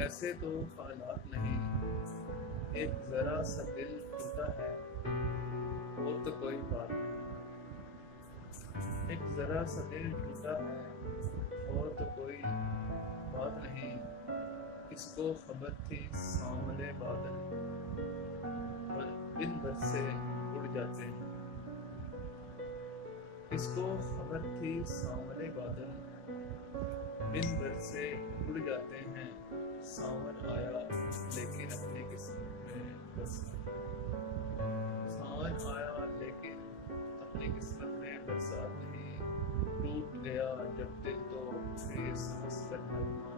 ایسے تو حالات نہیں، ایک ذرا سا دل ٹوٹا ہے اور تو کوئی بات نہیں، ایک ذرا سا دل ٹوٹا ہے اور تو کوئی بات نہیں، اس کو خبر تھی سانولے بادل دن بھر سے اڑ جاتے ہیں، اس کو خبر تھی سانولے بادل دن بھر سے اڑ جاتے ہیں، ساون آیا لیکن اپنی قسمت میں برسات، ساون آیا لیکن اپنی قسمت میں برسات نہیں، ٹوٹ گیا جب دل تو پھر سانس کا نغمہ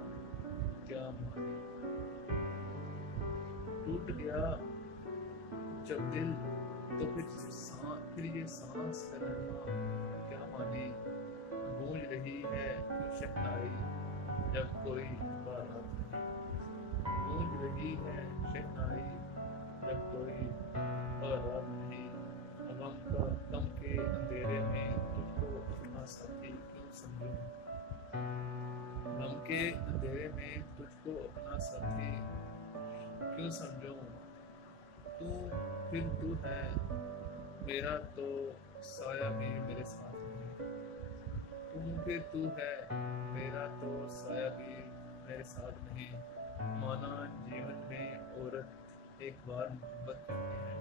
کیا مانے، ٹوٹ گیا جب دل تو پھر یہ سانس کا نغمہ کیا مانے، گونج رہی ہے کیوں شہنائی جب کوئی بارات نہیں، گونج رہی ہے شہنائی جب کوئی بارات نہیں، غم کے اندھیرے میں تجھ کو اپنا ساتھی کیوں سمجھوں، غم کے اندھیرے میں تجھ کو اپنا ساتھی کیوں سمجھوں، پھر تو ہے میرا تو سایہ بھی میرے ساتھ نہیں، پھر تو ہے میرا تو سایہ بھی میرے ساتھ نہیں، مانا جیون میں عورت ایک بار محبت کرتی ہے،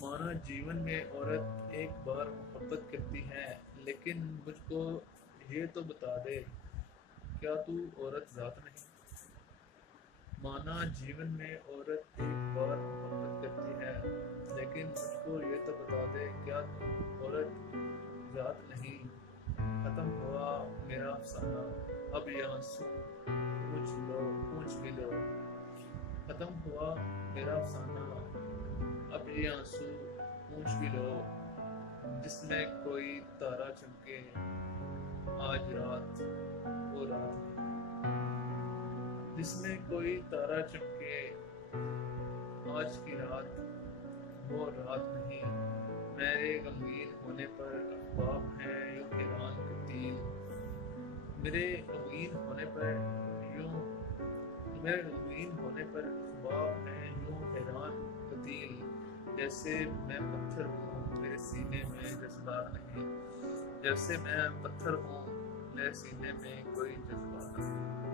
مانا جیون میں عورت ایک بار محبت کرتی ہے، لیکن مجھ کو یہ تو بتا دے کیا تو عورت ذات نہیں، مانا جیون میں عورت ایک بار محبت کرتی ہے، لیکن مجھ کو یہ تو بتا دے کیا تو عورت ذات نہیں، ختم ہوا میرا افسانہ اب یہ آنسو پوچھ بھی لو، ختم ہوا میرا افسانہ اب یہ آنسو پوچھ بھی لو، جس میں کوئی تارا چمکے آج رات وہ رات نہیں، جس میں کوئی تارا چمکے آج کی رات وہ رات نہیں، میرے غمگین ہونے پر احباب ہیں یوں حیران قتیل، میرے غمگین ہونے پر احباب ہیں یوں حیران قتیل، جیسے میں پتھر ہوں میرے سینے میں جذبات نہیں، جیسے میں پتھر ہوں میرے سینے میں کوئی جذبات نہیں۔